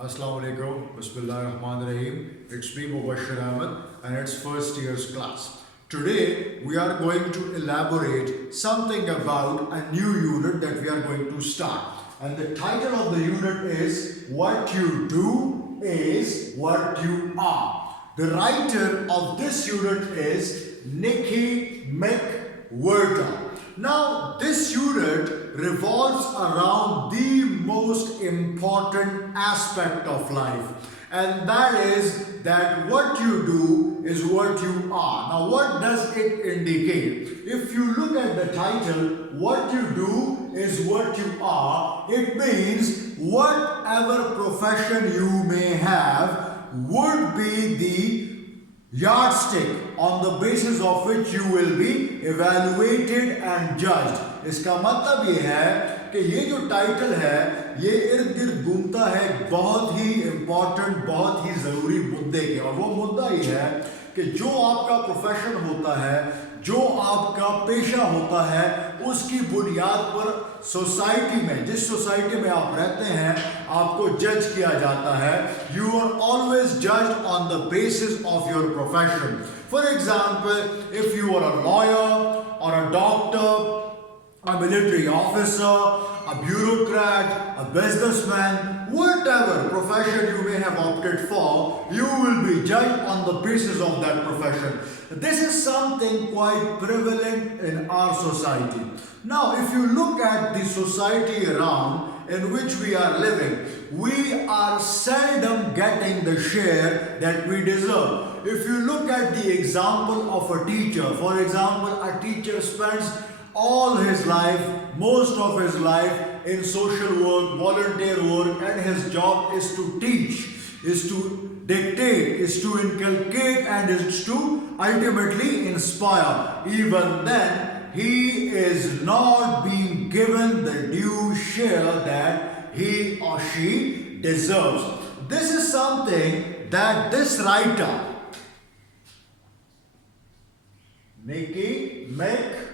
Assalamu alaikum, Bismillahirrahmanirrahim. It's me Mubashir Ahmed and it's first year's class. Today we are going to elaborate something about a new unit that we are going to start. And the title of the unit is What You Do is What You Are. The writer of this unit is Nikki McWhirter. Now, this unit revolves around the most important aspect of life, and that is that what you do is what you are. Now, what does it indicate? If you look at the title, what you do is what you are, it means whatever profession you may have would be the yardstick on the basis of which you will be evaluated and judged. इसका मतलब ये है कि ये जो टाइटल है ये इर्द गिर्द घूमता है बहुत ही इम्पॉर्टेंट, बहुत ही ज़रूरी मुद्दे के, और वो मुद्दा ये है कि जो आपका प्रोफेशन होता है, जो आपका पेशा होता है, उसकी बुनियाद पर सोसाइटी में, जिस सोसाइटी में आप रहते हैं, आपको जज किया जाता है. You are always judged on the basis of your profession. For example, if you are a lawyer और a doctor, a military officer, a bureaucrat, a businessman, whatever profession you may have opted for, you will be judged on the basis of that profession. This is something quite prevalent in our society. Now, if you look at the society around in which we are living, we are seldom getting the share that we deserve. If you look at the example of a teacher, for example, a teacher spends all his life, most of his life in social work, volunteer work, and his job is to teach, is to dictate, is to inculcate, and is to ultimately inspire. Even then, he is not being given the due share that he or she deserves. This is something that this writer, Nikki McWhirter,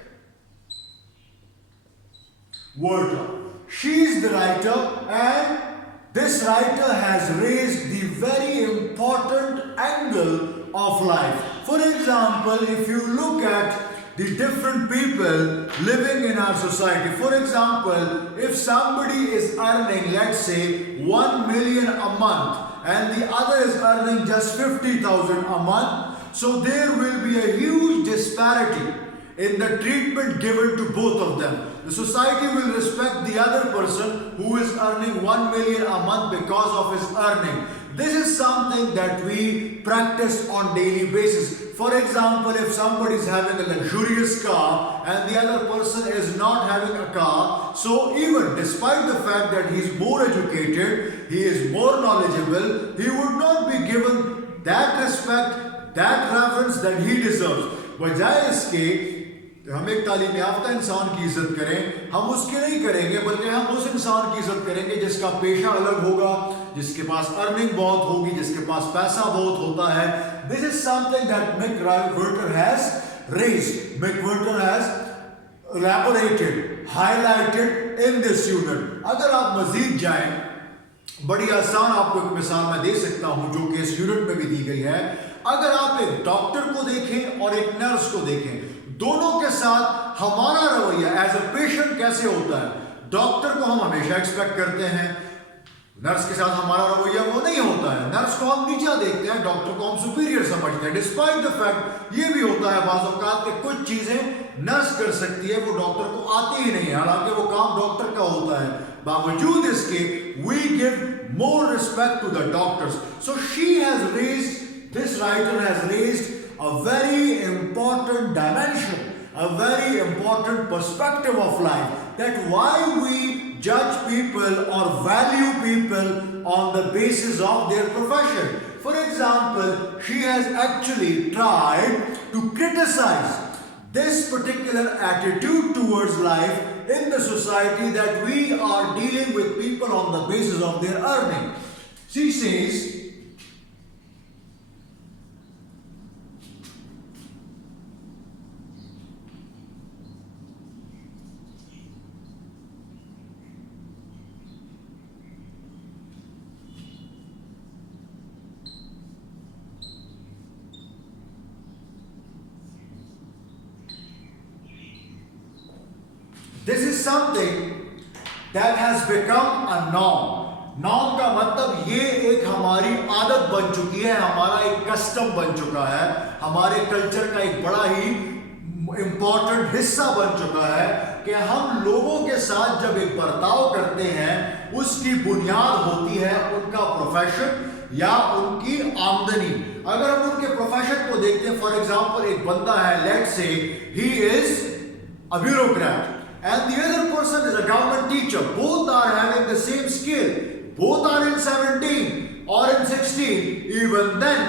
she is the writer, and this writer has raised the very important angle of life. For example, if you look at the different people living in our society, for example, if somebody is earning, let's say, 1 million a month and the other is earning just 50,000 a month, so there will be a huge disparity in the treatment given to both of them. The society will respect the other person who is earning 1 million a month because of his earning. This is something that we practice on daily basis. For example, if somebody is having a luxurious car and the other person is not having a car, so even despite the fact that he is more educated, he is more knowledgeable, he would not be given that respect, that reverence that he deserves. बजाय इसके हम एक तालीम याफ्ता इंसान की इज्जत करें, हम उसकी नहीं करेंगे, बल्कि हम उस इंसान की इज्जत करेंगे जिसका पेशा अलग होगा, जिसके पास अर्निंग बहुत होगी, जिसके पास पैसा बहुत होता है. This is something that McWhirter has raised. McWhirter has elaborated, highlighted in this unit. अगर आप मजीद जाएं, बड़ी आसान आपको एक मिसाल मैं दे सकता हूं जो कि इस यूनिट में भी दी गई है. अगर आप एक डॉक्टर को देखें और एक नर्स को देखें, दोनों के साथ हमारा रवैया एज अ पेशेंट कैसे होता है. डॉक्टर को हम हमेशा एक्सपेक्ट करते हैं, नर्स के साथ हमारा रवैया वो नहीं होता है. नर्स को हम नीचा देखते हैं, डॉक्टर को हम सुपीरियर समझते हैं. डिस्पाइट द फैक्ट ये भी होता है बाज़ औक़ात कि कुछ चीज़ें नर्स कर सकती है, वो डॉक्टर को आती ही नहीं है, हालांकि वो काम डॉक्टर का होता है. बावजूद इसके we give more respect to the doctors. So she has raised, this writer has raised a very important dimension, a very important perspective of life, that why we judge people or value people on the basis of their profession. For example, she has actually tried to criticize this particular attitude towards life in the society, that we are dealing with people on the basis of their earning. She says, something that has become a norm. Norm का मतलब ये एक हमारी आदत बन चुकी है, हमारा एक कस्टम बन चुका है, हमारे कल्चर का एक बड़ा ही इंपॉर्टेंट हिस्सा बन चुका है कि हम लोगों के साथ जब एक बर्ताव करते हैं उसकी बुनियाद होती है उनका प्रोफेशन या उनकी आमदनी। अगर हम उनके प्रोफेशन को देखते हैं, फॉर एग्जांपल एक बंदा है, let's say he is a bureaucrat and the other person is a government teacher, both are having the same skill, both are in 17 or in 16, even then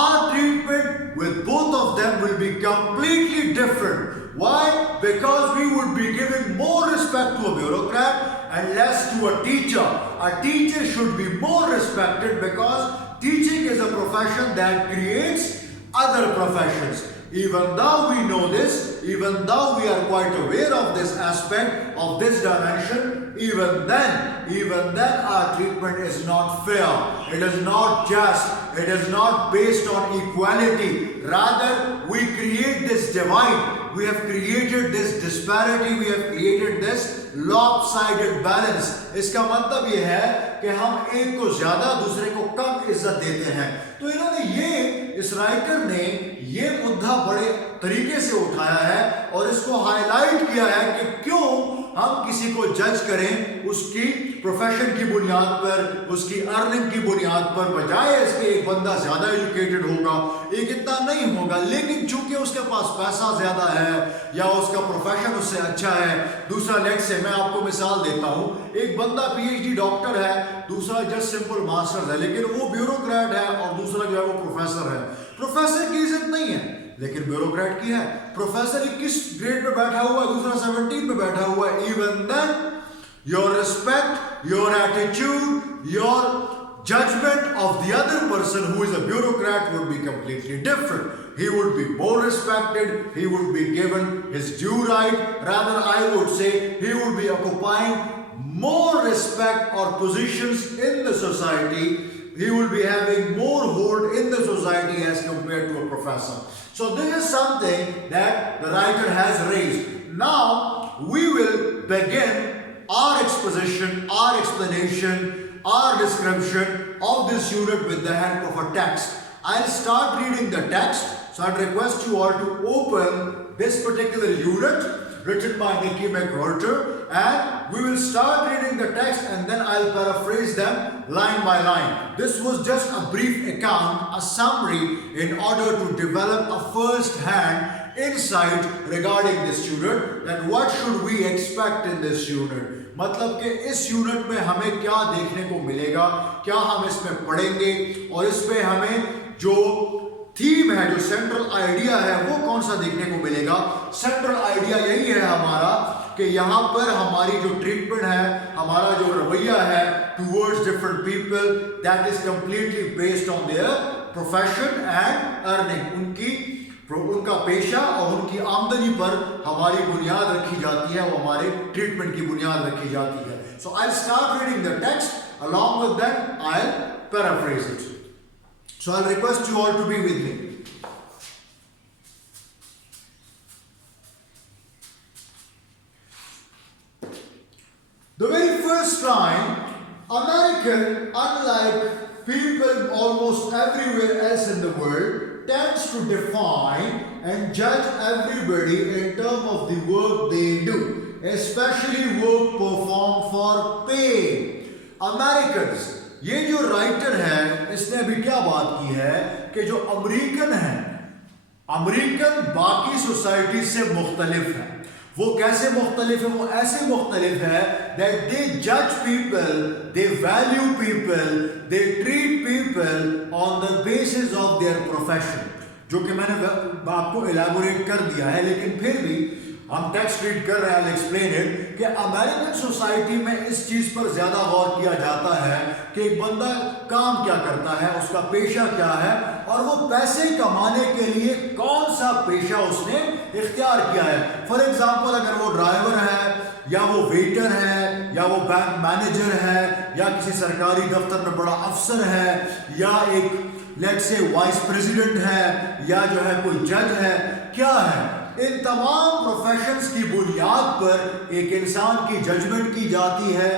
our treatment with both of them will be completely different. Why? Because we would be giving more respect to a bureaucrat and less to a teacher. A teacher should be more respected because teaching is a profession that creates other professions. Even though we know this, even though we are quite aware of this aspect, of this dimension, even then our treatment is not fair. It is not just. It is not based on equality. Rather, we create this divide. We have created this disparity. We have created this lopsided balance. इसका मतलब ये है कि हम एक को ज्यादा दूसरे को कम इज्जत देते हैं। तो इन्होंने इस राइटर ने ये मुद्दा बड़े तरीके से उठाया है और इसको हाईलाइट किया है कि क्यों हम किसी को जज करें उसकी प्रोफेशन की बुनियाद पर, उसकी अर्निंग की बुनियाद पर, बजाय इसके एक बंदा ज्यादा एजुकेटेड होगा, एक इतना नहीं होगा, लेकिन चूंकि उसके पास पैसा ज्यादा है या उसका प्रोफेशन उससे अच्छा है। दूसरा, लेट से मैं आपको मिसाल देता हूं, एक बंदा पीएचडी डॉक्टर है, दूसरा जस्ट सिंपल मास्टर्स है, लेकिन वो ब्यूरोक्रेट है और दूसरा जो है वो प्रोफेसर है। प्रोफेसर की इज्जत नहीं है लेकिन ब्यूरोक्रेट की है। प्रोफेसर 21 ग्रेड पे बैठा हुआ है, दूसरा 17 पे बैठा हुआ है। Even then your respect, your attitude, your judgment of the other person who is a bureaucrat would be completely different. He would be more respected, he would be given his due right, rather I would say he would be occupying more respect or positions in the society. He will be having more hold in the society as compared to a professor. So this is something that the writer has raised. Now we will begin our exposition, our explanation, our description of this unit with the help of a text. I'll start reading the text, so I'd request you all to open this particular unit written by Nicky McRorter, and we will start reading the text and then I'll paraphrase them line by line. This was just a brief account, a summary in order to develop a first-hand insight regarding this unit, that what should we expect in this unit. मतलब कि इस यूनिट में हमें क्या देखने को मिलेगा, क्या हम इसमें पढ़ेंगे और इसमें हमें जो थीम है, जो सेंट्रल आइडिया है, वो कौन सा देखने को मिलेगा। सेंट्रल आइडिया यही है हमारा कि यहाँ पर हमारी जो ट्रीटमेंट है, हमारा जो रवैया है towards different people, that is completely based on their profession and earning. उनका पेशा और उनकी आमदनी पर हमारी बुनियाद रखी जाती है, वो हमारे ट्रीटमेंट की बुनियाद रखी जाती है। So I start reading the text, along with that I'll paraphrase it. So I'll request you all to be with me. The very first line, American, unlike people almost everywhere else in the world, tends to define and judge everybody in terms of the work they do, especially work performed for pay. Americans, ये जो राइटर है इसने अभी क्या बात की है कि जो अमेरिकन है, अमेरिकन बाकी सोसाइटी से मुख्तलिफ है। वो कैसे मुख्तलिफ है? वो ऐसे मुख्तलिफ है that they judge people, they value people, they treat people on the basis of their profession, जो कि मैंने आपको एलैबोरेट कर दिया है, लेकिन फिर भी हम टेक्स्ट रीड कर रहे हैं, I'll explain it, कि अमेरिकन सोसाइटी में इस चीज पर ज्यादा गौर किया जाता है कि एक बंदा काम क्या करता है, उसका पेशा क्या है और वो पैसे कमाने के लिए कौन सा पेशा उसने इख्तियार किया है। फॉर एग्जाम्पल, अगर वो ड्राइवर है या वो वेटर है या वो बैंक मैनेजर है या किसी सरकारी दफ्तर में बड़ा अफसर है या एक लेट्स से वाइस प्रेसिडेंट है या जो है कोई जज है, क्या है, इन तमाम प्रोफेशंस की बुनियाद पर एक इंसान की जजमेंट की जाती है,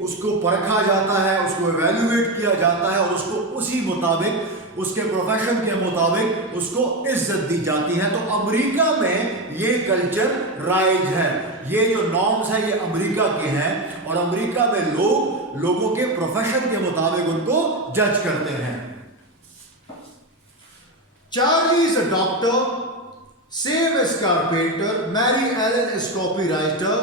उसको परखा जाता है, उसको एवेल्युएट किया जाता है और उसको उसी मुताबिक, उसके प्रोफेशन के मुताबिक उसको इज्जत दी जाती है। तो अमेरिका में ये कल्चर राइज है, ये जो नॉर्म्स है ये अमेरिका के हैं और अमेरिका में लोगों के प्रोफेशन के मुताबिक उनको जज करते हैं। Charlie is a doctor, Sam is carpenter, Mary Allen is copywriter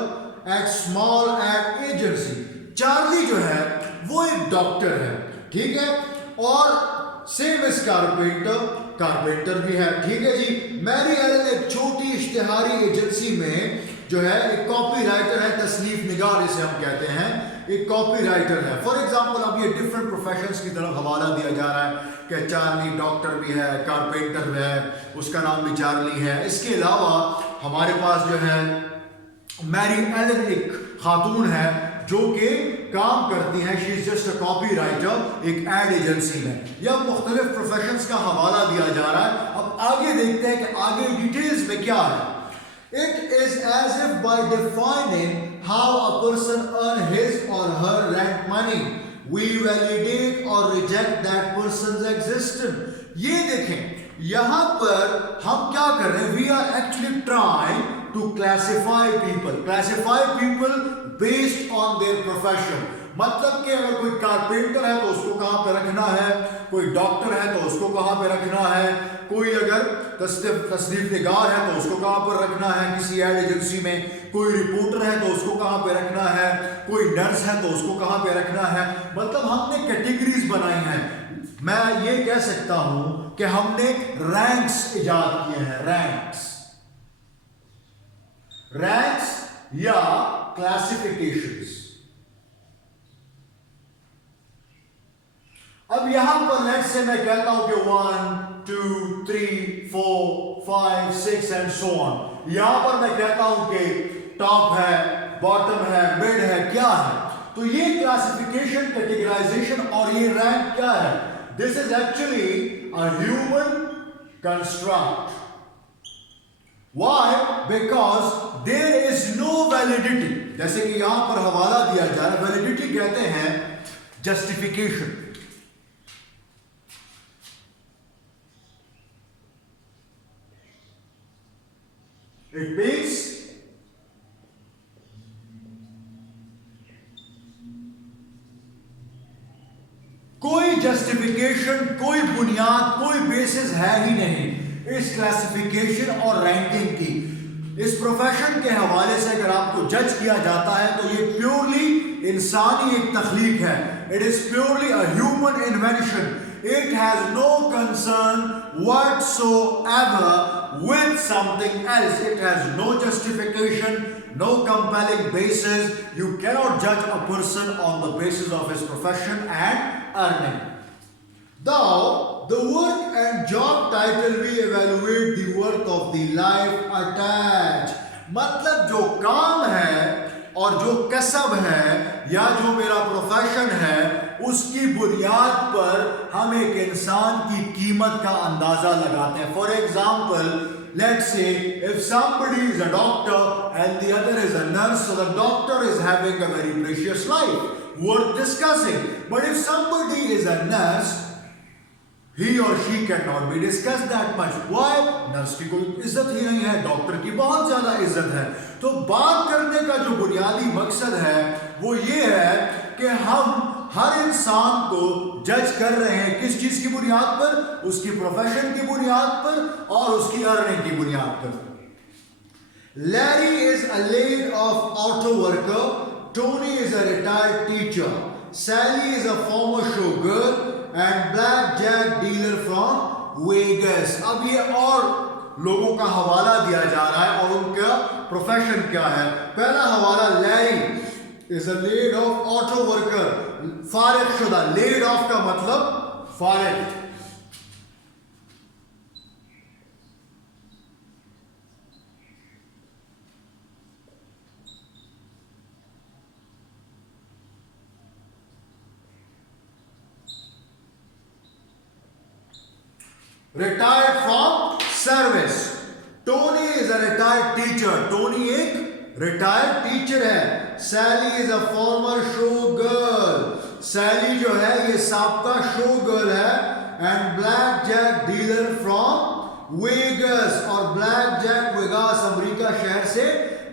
at small ad agency. Charlie जो है वो एक डॉक्टर है, ठीक है, और सेम इज कारपेंटर भी है, ठीक है जी। मैरी एलन एक छोटी इश्तिहारी एजेंसी में जो है एक कॉपी राइटर है, तसनीफ निगार जिसे हम कहते हैं, एक कॉपी राइटर है। फॉर एग्जाम्पल अब ये डिफरेंट प्रोफेशंस की तरफ हवाला दिया जा रहा है कि चार्ली डॉक्टर भी है, कारपेंटर भी है, उसका नाम भी चार्ली है। इसके अलावा हमारे पास जो है मैरी एलन एक खातून है जो कि काम करती हैं, she is just a copy writer एक एड एजेंसी में। या मुख्तलिफ प्रोफेशंस का हवाला दिया जा रहा है। अब आगे देखते हैं कि आगे डिटेल्स में क्या है। It is as if by defining how a person earn his or her rent money, we validate or reject that person's existence. ये देखें यहां पर हम क्या कर रहे हैं, we are actually trying to classify people based on their profession. मतलब कि अगर कोई कारपेंटर है तो उसको कहां पे रखना है, कोई डॉक्टर है तो उसको कहां पे रखना है, कोई अगर तस्नीफ निगार है तो उसको कहां पर रखना है किसी एड एजेंसी में, कोई रिपोर्टर है तो उसको कहां पे रखना है, कोई नर्स है तो उसको कहां पे रखना है। मतलब हमने कैटेगरीज बनाई हैं। मैं ये कह सकता हूं कि हमने रैंक्स इजाद किए हैं, रैंक्स या क्लासिफिकेशंस। अब यहां पर लेट्स से मैं कहता हूं कि 1 2 3 4 5 6 एंड सो ऑन। यहां पर मैं कहता हूं कि टॉप है, बॉटम है, मिड है, क्या है। तो ये क्लासिफिकेशन, कैटेगराइजेशन और ये रैंक क्या है, this is actually a human construct. Why? Because there is no validity। जैसे कि यहां पर हवाला दिया जा रहा है, वैलिडिटी कहते हैं जस्टिफिकेशन। It means कोई जस्टिफिकेशन, कोई बुनियाद, कोई बेसिस है ही नहीं इस क्लासिफिकेशन और रैंकिंग की। इस प्रोफेशन के हवाले से अगर आपको जज किया जाता है तो ये प्योरली इंसानी एक तख्लीक है। It is purely a human invention. It has no concern whatsoever with something else. It has no justification, no compelling basis. You cannot judge a person on the basis of his profession and earning. Though the work and job title we evaluate the worth of the life attached. मतलब जो काम है और जो कसब है या जो मेरा प्रोफेशन है उसकी बुनियाद पर हम एक इंसान की कीमत का अंदाजा लगाते हैं। For example, let's say if somebody is a doctor and the other is a nurse, so the doctor is having a very precious life worth discussing. But if somebody is a nurse, he or she cannot be discussed that much. Why? Nurse की कोई इज्जत ही नहीं है, डॉक्टर की बहुत ज्यादा इज्जत है। तो बात करने का जो बुनियादी मकसद है वो ये है कि हम हर इंसान को जज कर रहे हैं किस चीज की बुनियाद पर, उसकी प्रोफेशन की बुनियाद पर और उसकी अर्निंग की बुनियाद पर। Larry is a laid off auto worker, Tony is a retired teacher, Sally is a former showgirl and blackjack dealer from Vegas. अब ये और लोगों का हवाला दिया जा रहा है और उनका प्रोफेशन क्या है। पहला हवाला, Larry is a laid off auto worker, फारिग शुदा। लेड ऑफ का मतलब फारिग। retired from service. Tony is a retired teacher, Tony एक रिटायर्ड टीचर है। Sally is a former showgirl, Sally जो है ये साबका शो गर्ल है। And blackjack dealer from Vegas, और ब्लैक जैक वेगास अमेरिका शहर से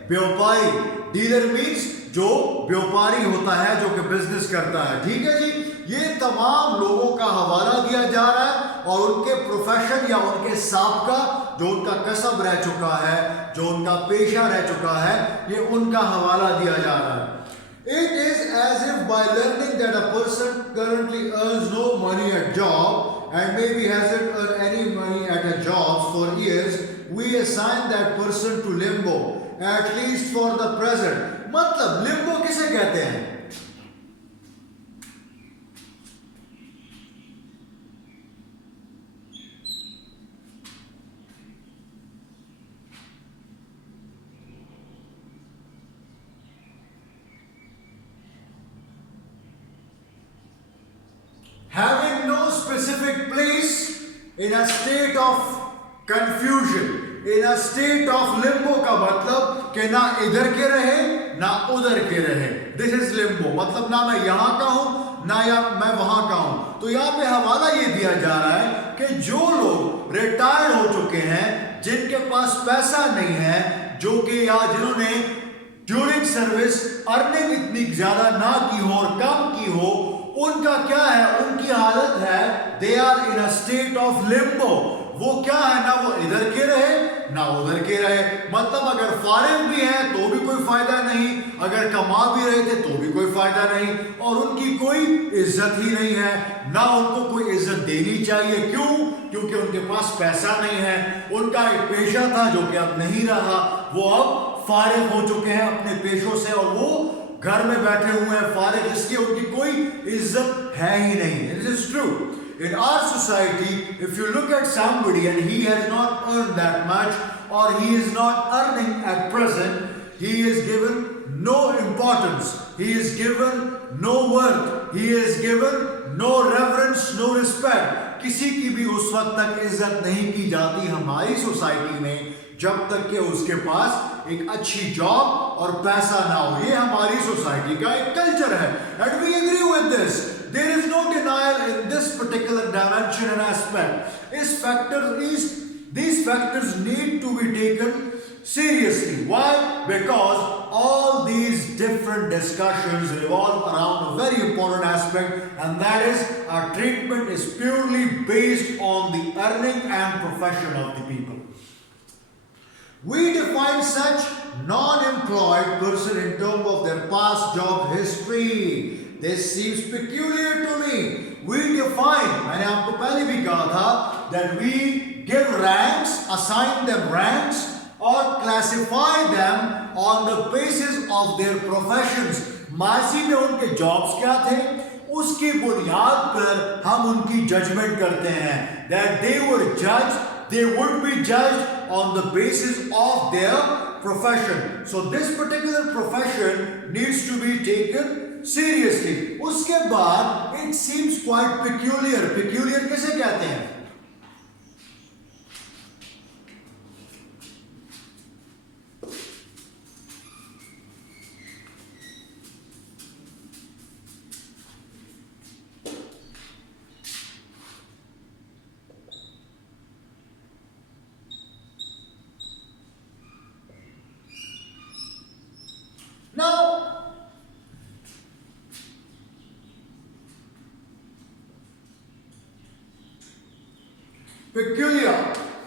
व्यापारी, डीलर मीन्स जो व्यापारी होता है, जो कि बिजनेस करता है। ठीक है जी, ये तमाम लोगों का हवाला दिया जा रहा है और उनके प्रोफेशन या उनके साबका जो उनका कसब रह चुका है, जो उनका पेशा रह चुका है, ये उनका हवाला दिया जा रहा है। It is as if by learning that a person currently earns no money at job and maybe hasn't earned any money at a job for years, we assign that person to limbo, at least for the present. मतलब limbo किसे कहते हैं? Having no specific place, in a state of confusion, in a state of limbo का मतलब कि ना इधर के रहे ना उधर के रहे। This is limbo, मतलब ना मैं यहाँ का हूँ ना या मैं वहाँ का हूँ। तो यहाँ पे हवाला ये दिया जा रहा है कि जो लोग रिटायर्ड हो चुके हैं, जिनके पास पैसा नहीं है, जो कि या जिन्होंने ड्यूरिंग सर्विस अर्निंग इतनी ज्यादा ना की हो और कम की हो, उनका क्या है, उनकी हालत है they are in a state of limbo. वो क्या है, ना वो इधर के रहे ना उधर के रहे। मतलब अगर फारिग भी है तो भी कोई फायदा नहीं, अगर कमा भी रहे थे तो भी कोई फायदा नहीं, और उनकी कोई इज्जत ही नहीं है, ना उनको कोई इज्जत देनी चाहिए। क्यों? क्योंकि उनके पास पैसा नहीं है। उनका एक पेशा था जो कि अब नहीं रहा, वो अब फारिग हो चुके हैं अपने पेशों से और वो घर में बैठे हुए हैं फारिग, इसकी उनकी कोई इज्जत है ही नहीं। This is true. In our society, if you look at somebody and he has not earned that much or he is not earning at present, he is given no importance, he is given no worth, he is given no reverence, no respect. किसी की भी उस वक्त तक इज्जत नहीं की जाती हमारी सोसाइटी में जब तक कि उसके पास एक अच्छी जॉब और पैसा ना हो। ये हमारी सोसाइटी का एक कल्चर है, and we agree with this. There is no denial in this particular dimension and aspect. These factors need to be taken seriously. Why? Because all these different discussions revolve around a very important aspect, and that is our treatment is purely based on the earning and profession of the people. We define such non-employed person in terms of their past job history. This seems peculiar to me. We define, मैंने आपको पहले भी कहा था, that we give ranks, assign them ranks, or classify them on the basis of their professions. मासी में उनके jobs क्या थे, उसकी बुनियाद पर हम उनकी judgment करते हैं, that they were judged, they would be judged on the basis of their profession. So this particular profession needs to be taken seriously. उसके बाद it seems quite peculiar. Peculiar किसे कहते हैं? Now,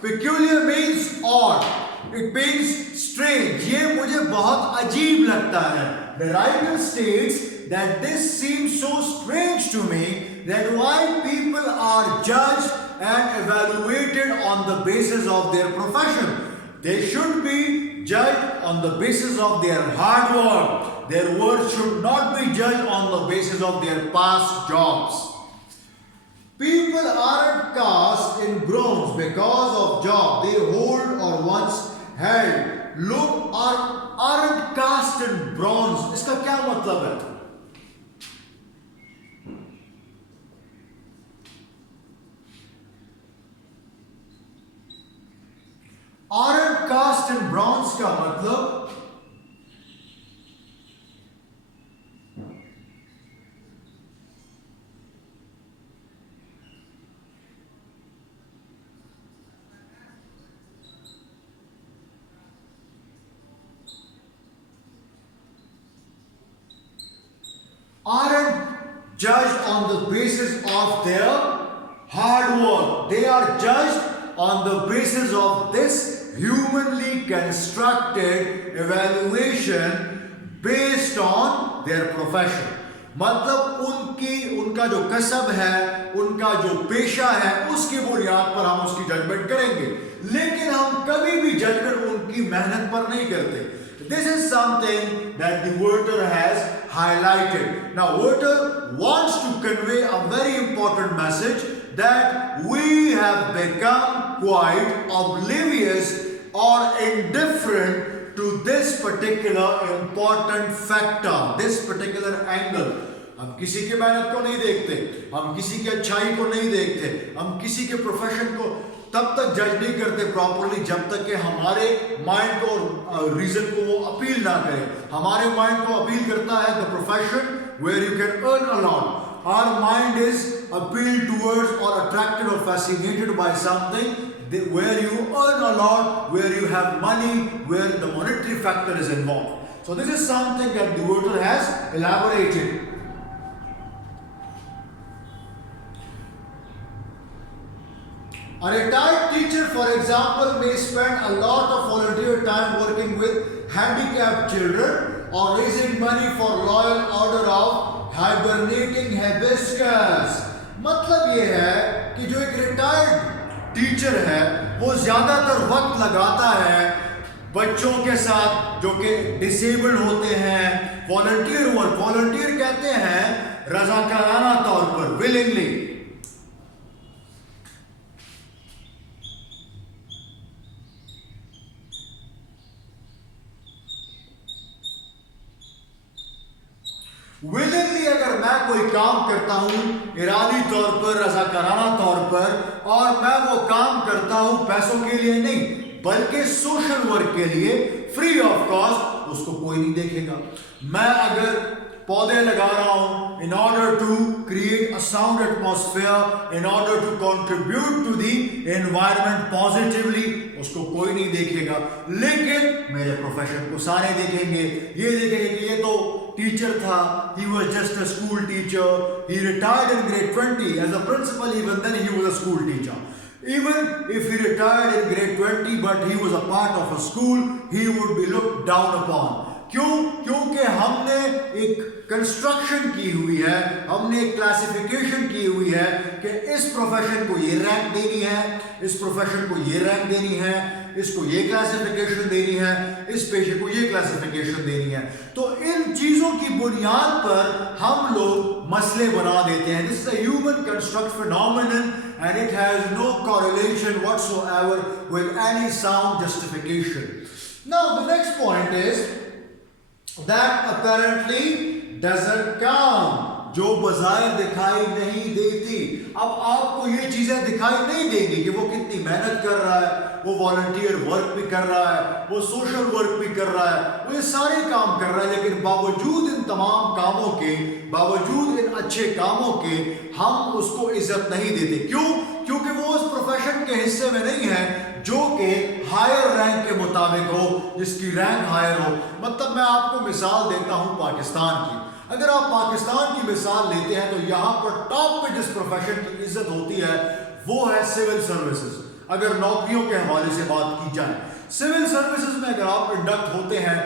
peculiar means odd, it means strange. ये मुझे बहुत अजीब लगता है। The writer states that this seems so strange to me that why people are judged and evaluated on the basis of their profession. They should be judged on the basis of their hard work. Their worth should not be judged on the basis of their past jobs. People aren't cast in bronze because of job they hold or once held. लोग aren't cast in bronze. इसका क्या मतलब है? Aren't cast इन ब्रॉन्ज का मतलब aren't judged on the basis of their hard work. They are judged on the basis of this humanly constructed evaluation based on their profession. मतलब उनका जो कसब है, उनका जो पेशा है, उसकी बुनियाद पर हम उसकी जजमेंट करेंगे, लेकिन हम कभी भी जजमेंट उनकी मेहनत पर नहीं करते. This is something that the Werther has highlighted. Now, Werther wants to convey a very important message that we have become quite oblivious or indifferent to this particular important factor, this particular angle. हम किसी की मेहनत को नहीं देखते, हम किसी की अच्छाई को नहीं देखते, हम किसी के प्रोफेशन को तब तक जज नहीं करते प्रॉपरली जब तक कि हमारे माइंड को और रीजन को वो अपील ना करे. हमारे माइंड को अपील करता है the profession where you can earn a lot. Our mind is appealed towards or attracted or fascinated by something where you earn a lot, where you have money, where the monetary factor is involved. So this is something that the Werther has elaborated. A retired teacher, for example, may spend a lot of volunteer time working with handicapped children or raising money for Royal Order of Hibernating Hibiscus. मतलब ये है कि जो एक retired teacher है वो ज़्यादातर वक्त लगाता है बच्चों के साथ जो कि डिसेबल्ड होते हैं. वॉलंटियर कहते हैं रज़ाकाराना तौर पर, विलिंगली. विलिंगली अगर मैं कोई काम करता हूं इरादी तौर पर, रज़ाकाराना तौर पर, और मैं वो काम करता हूं पैसों के लिए नहीं बल्कि सोशल वर्क के लिए, फ्री ऑफ कॉस्ट, उसको कोई नहीं देखेगा. मैं अगर पौधे लगा रहा हूं in order to create a sound atmosphere, in order to contribute to the environment positively, उसको कोई नहीं देखेगा. लेकिन मेरे प्रोफेशन को सारे देखेंगे. ये देखेंगे कि ये तो टीचर था, he was just a school teacher, he retired in grade 20 as a principal, even then he was a school teacher. Even if he retired in grade 20 but he was a part of a school, he would be looked down upon. क्यों? क्योंकि हमने एक कंस्ट्रक्शन की हुई है, हमने एक क्लासिफिकेशन की हुई है कि इस प्रोफेशन को ये रैंक देनी है, इस प्रोफेशन को ये रैंक देनी है, इसको ये क्लासिफिकेशन देनी है, इस पेशे को ये क्लासिफिकेशन देनी है. तो इन चीजों की बुनियाद पर हम लोग मसले बना देते हैं. This is a human construct phenomenon and it has no correlation whatsoever with any sound justification. Now the next point is that apparently doesn't count, जो बजाय दिखाई नहीं देती. अब आपको ये चीजें दिखाई नहीं देंगी कि वो कितनी मेहनत कर रहा है, वो वॉलंटियर वर्क भी कर रहा है, वो सोशल वर्क भी कर रहा है, वो ये सारे काम कर रहा है, लेकिन बावजूद इन तमाम कामों के, बावजूद इन अच्छे कामों के हम उसको इज्जत नहीं देते. क्यों? क्योंकि वो उस प्रोफेशन के हिस्से में नहीं है जो कि हायर रैंक के मुताबिक हो, जिसकी रैंक हायर हो. मतलब मैं आपको मिसाल देता हूं पाकिस्तान की. अगर आप पाकिस्तान की मिसाल लेते हैं तो यहाँ पर टॉप पे जिस प्रोफेशन की इज्जत होती है वो है सिविल सर्विसेज. अगर नौकरियों के हवाले से बात की जाए, सिविल सर्विसेज में अगर आप इंडक्ट होते हैं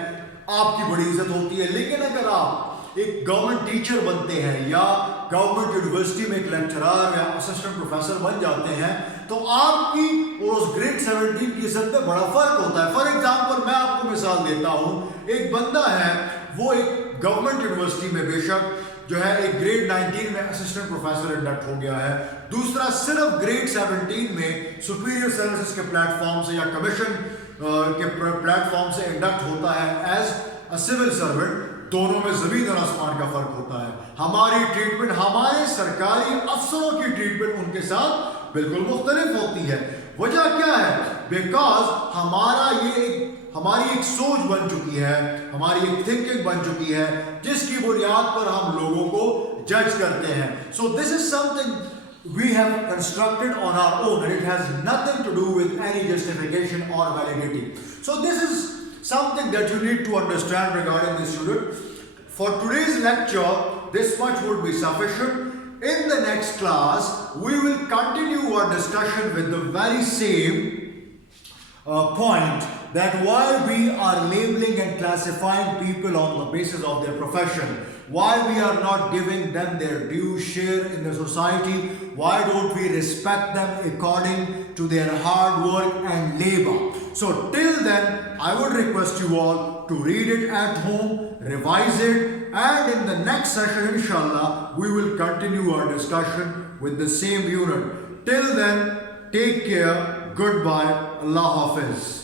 आपकी बड़ी इज्जत होती है. लेकिन अगर आप एक गवर्नमेंट टीचर बनते हैं या गवर्नमेंट यूनिवर्सिटी में एक लेक्चरर या असिस्टेंट प्रोफेसर बन जाते हैं तो आपकी और उस ग्रेड 17 की इज्जत में बड़ा फर्क होता है. फॉर एग्जाम्पल मैं आपको मिसाल देता हूं, एक बंदा है वो एक गवर्नमेंट यूनिवर्सिटी में बेशक जो है एक ग्रेड 19 में असिस्टेंट प्रोफेसर इंडक्ट हो गया है, दूसरा सिर्फ ग्रेड 17 में सुपीरियर सर्विसेज के प्लेटफॉर्म से या कमीशन के प्लेटफॉर्म से इंडक्ट होता है एज अ सिविल सर्वेंट. दोनों में जमीन और आसमान का फर्क होता है. हमारी ट्रीटमेंट, हमारे सरकारी अफसरों की ट्रीटमेंट उनके साथ बिल्कुल मुख्तलिफ होती है. वजह क्या है? बिकॉज हमारी एक सोच बन चुकी है, हमारी एक थिंकिंग बन चुकी है, जिसकी बुनियाद पर हम लोगों को जज करते हैं. So this is something we have constructed on our own, and it has nothing to do with any justification or validity. So this is something that you need to understand regarding this unit. For today's lecture, this much would be sufficient. In the next class, we will continue our discussion with the very same point, that why we are labeling and classifying people on the basis of their profession, why we are not giving them their due share in the society, why don't we respect them according to their hard work and labor. So till then, I would request you all to read it at home, revise it, and in the next session, inshallah, we will continue our discussion with the same unit. Till then, take care, goodbye, Allah Hafiz.